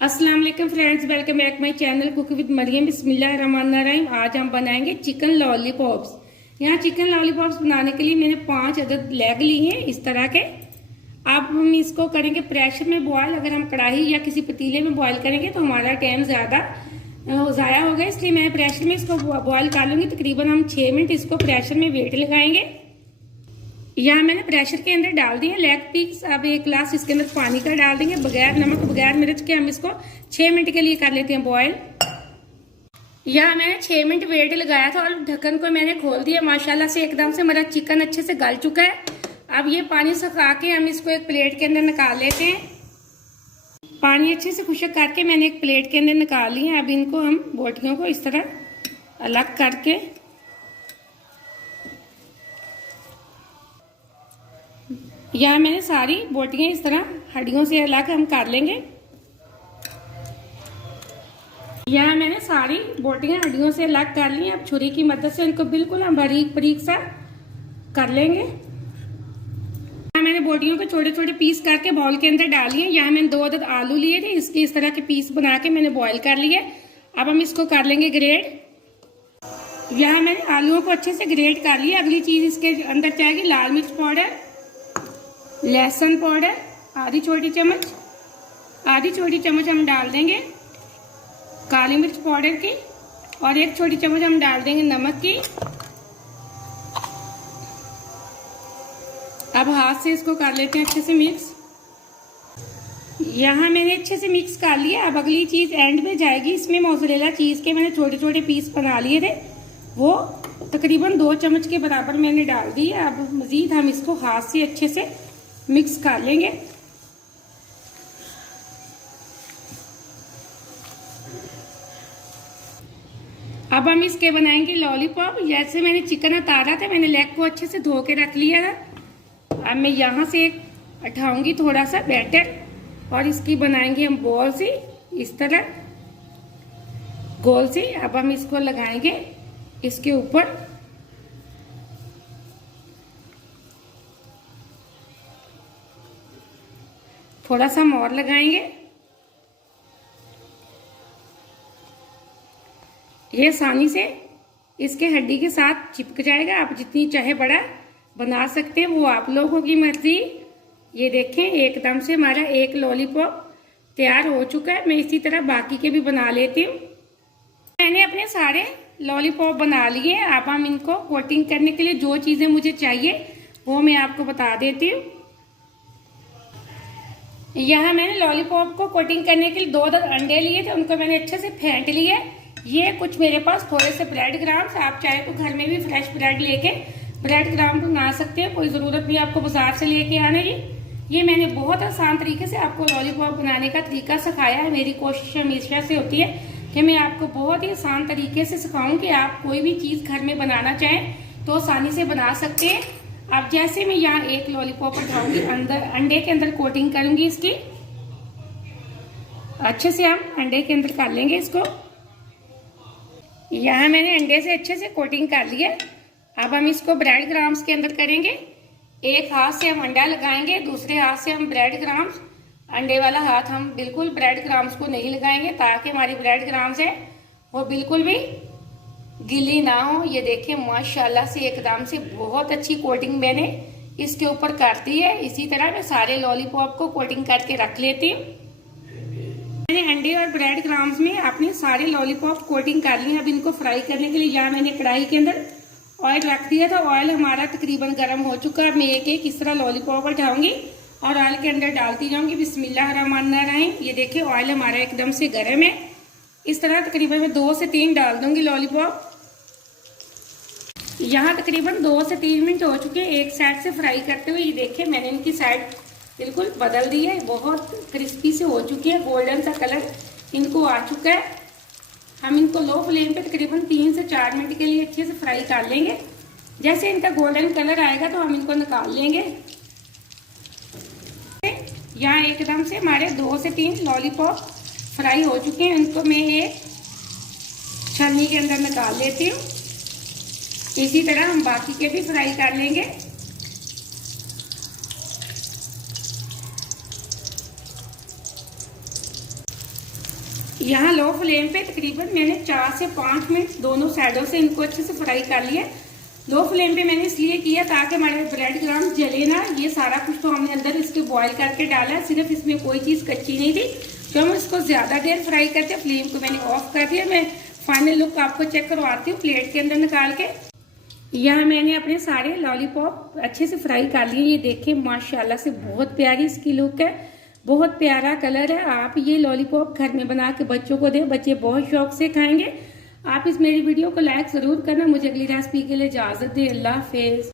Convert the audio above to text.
अस्सलाम वालेकुम friends, welcome back my channel cook with Mariam. बिस्मिल्लाहिर्रहमानिर्रहीम। आज हम बनाएंगे चिकन लॉलीपॉप्स। यहाँ चिकन लॉलीपॉप्स बनाने के लिए मैंने 5 अदद लेग ली हैं इस तरह के। अब हम इसको करेंगे प्रेशर में बॉयल। अगर हम कढ़ाई या किसी पतीले में बॉयल करेंगे तो हमारा टाइम ज़्यादा ज़ाया होगा, इसलिए मैं प्रेशर में इसको बॉयल कर लूँगी। तकरीबन हम 6 मिनट इसको प्रेशर में वेट लगाएंगे। यहाँ मैंने प्रेशर के अंदर डाल दिया लेग पीस। अब 1 गिलास इसके अंदर पानी का डाल देंगे, बगैर नमक बगैर मिर्च के। हम इसको 6 मिनट के लिए कर लेते हैं बॉयल। यहाँ मैंने 6 मिनट वेट लगाया था और ढक्कन को मैंने खोल दिया। माशाल्लाह से एकदम से हमारा चिकन अच्छे से गल चुका है। अब ये पानी सुखा के हम इसको एक प्लेट के अंदर निकाल लेते हैं। पानी अच्छे से खुश्क करके मैंने एक प्लेट के अंदर निकाल लिया। अब इनको हम बोटियों को इस तरह अलग करके यहाँ मैंने सारी बोटियां इस तरह हड्डियों से अलग हम कर लेंगे। यहाँ मैंने सारी बोटियां हड्डियों से अलग कर ली। अब छुरी की मदद से इनको बिल्कुल हम बारीक बारीक सा कर लेंगे। यहाँ मैंने बोटियों को छोटे छोटे पीस करके बाउल के अंदर डाल लिए। यहाँ मैंने 2 अदद आलू लिए थे, इसके इस तरह के पीस बना के मैंने बॉईल कर लिए। अब हम इसको कर लेंगे ग्रेट। यहाँ मैंने आलूओं को अच्छे से ग्रेट कर लिया। अगली चीज इसके अंदर जाएगी लाल मिर्च पाउडर, लहसुन पाउडर आधी छोटी चम्मच हम डाल देंगे काली मिर्च पाउडर की, और 1 छोटी चम्मच हम डाल देंगे नमक की। अब हाथ से इसको कर लेते हैं अच्छे से मिक्स। यहाँ मैंने अच्छे से मिक्स कर लिया। अब अगली चीज एंड में जाएगी। इसमें मोज़रेला चीज के मैंने छोटे छोटे पीस बना लिए थे, वो तकरीबन 2 चम्मच के बराबर मैंने डाल दी। अब मजीद हम इसको हाथ से अच्छे से मिक्स कर लेंगे। अब हम इसके बनाएंगे लॉलीपॉप। जैसे मैंने चिकन उतारा था, मैंने लेग को अच्छे से धो के रख लिया था। अब मैं यहाँ से उठाऊंगी थोड़ा सा बैटर और इसकी बनाएंगे हम बॉल सी, इस तरह गोल सी। अब हम इसको लगाएंगे इसके ऊपर। थोड़ा सा और लगाएंगे। ये आसानी से इसके हड्डी के साथ चिपक जाएगा। आप जितनी चाहे बड़ा बना सकते हैं, वो आप लोगों की मर्जी। ये देखें एकदम से हमारा एक लॉलीपॉप तैयार हो चुका है। मैं इसी तरह बाकी के भी बना लेती हूँ। मैंने अपने सारे लॉलीपॉप बना लिए। अब हम इनको कोटिंग करने के लिए जो चीजें मुझे चाहिए वो मैं आपको बता देती हूँ। यहाँ मैंने लॉलीपॉप को कोटिंग करने के लिए 2 अदद अंडे लिए थे, उनको मैंने अच्छे से फेंट लिए। ये कुछ मेरे पास थोड़े से ब्रेड क्रम्स, आप चाहे तो घर में भी फ्रेश ब्रेड लेके ब्रेड क्रम्स बना सकते हैं, कोई ज़रूरत नहीं आपको बाजार से लेके आने की। ये मैंने बहुत आसान तरीके से आपको लॉलीपॉप बनाने का तरीका सिखाया है। मेरी कोशिश हमेशा से होती है कि मैं आपको बहुत ही आसान तरीके से सिखाऊं कि आप कोई भी चीज़ घर में बनाना चाहें तो आसानी से बना सकते हैं। अब जैसे मैं यहाँ एक लॉलीपॉप उठाऊंगी, अंडे के अंदर कोटिंग करूंगी इसकी। अच्छे से हम अंडे के अंदर कर लेंगे इसको। यहाँ मैंने अंडे से अच्छे से कोटिंग कर लिया। अब हम इसको ब्रेड क्रम्स के अंदर करेंगे। एक हाथ से हम अंडा लगाएंगे, दूसरे हाथ से हम ब्रेड क्रम्स। अंडे वाला हाथ हम बिल्कुल ब्रेड क्रम्स को नहीं लगाएंगे, ताकि हमारी ब्रेड क्रम्स है वो बिल्कुल भी गीली ना हो। ये देखें माशाल्लाह से एकदम से बहुत अच्छी कोटिंग मैंने इसके ऊपर कर दी है। इसी तरह मैं सारे लॉलीपॉप को कोटिंग करके रख लेती हूँ। मैंने अंडे और ब्रेड क्रम्स में अपने सारे लॉलीपॉप कोटिंग कर लिए। अब इनको फ्राई करने के लिए यहाँ मैंने कढ़ाई के अंदर ऑयल रख दिया था। ऑयल हमारा तकरीबन गर्म हो चुका है। मैं एक एक इस तरह लॉलीपॉप उठाऊंगी और ऑयल के अंदर डालती जाऊंगी। बिस्मिल्लाहिर्रहमानिर्रहीम। ये देखिए ऑयल हमारा एकदम से गर्म है। इस तरह तकरीबन मैं 2 से 3 डाल दूंगी लॉलीपॉप। यहाँ तकरीबन 2 से 3 मिनट हो चुके हैं एक साइड से फ्राई करते हुए। ये देखिए मैंने इनकी साइड बिल्कुल बदल दी है, बहुत क्रिस्पी से हो चुकी है, गोल्डन सा कलर इनको आ चुका है। हम इनको लो फ्लेम पे तकरीबन 3 से 4 मिनट के लिए अच्छे से फ्राई कर लेंगे। जैसे इनका गोल्डन कलर आएगा तो हम इनको निकाल लेंगे। यहाँ एकदम से हमारे 2 से 3 लॉलीपॉप फ्राई हो चुके हैं। इनको मैं एक छन्नी के अंदर निकाल लेती हूँ। इसी तरह हम बाकी के भी फ्राई कर लेंगे। यहाँ लो फ्लेम पे तकरीबन मैंने 4 से 5 मिनट दोनों साइडों से इनको अच्छे से फ्राई कर लिया। लो फ्लेम पे मैंने इसलिए किया ताकि हमारे ब्रेड क्रम्स जले ना। ये सारा कुछ तो हमने अंदर इसके बॉईल करके डाला है, सिर्फ इसमें कोई चीज़ कच्ची नहीं थी। तो हम इसको ज़्यादा देर फ्राई करते, फ्लेम को मैंने ऑफ कर दिया। मैं फाइनल लुक आपको चेक करवाती हूँ प्लेट के अंदर निकाल के। यहाँ मैंने अपने सारे लॉलीपॉप अच्छे से फ्राई कर लिए। ये देखें माशाल्लाह से बहुत प्यारी इसकी लुक है, बहुत प्यारा कलर है। आप ये लॉलीपॉप घर में बना के बच्चों को दें, बच्चे बहुत शौक से खाएंगे। आप इस मेरी वीडियो को लाइक जरूर करना। मुझे अगली रेसिपी के लिए इजाजत दें। अल्लाह हाफिज।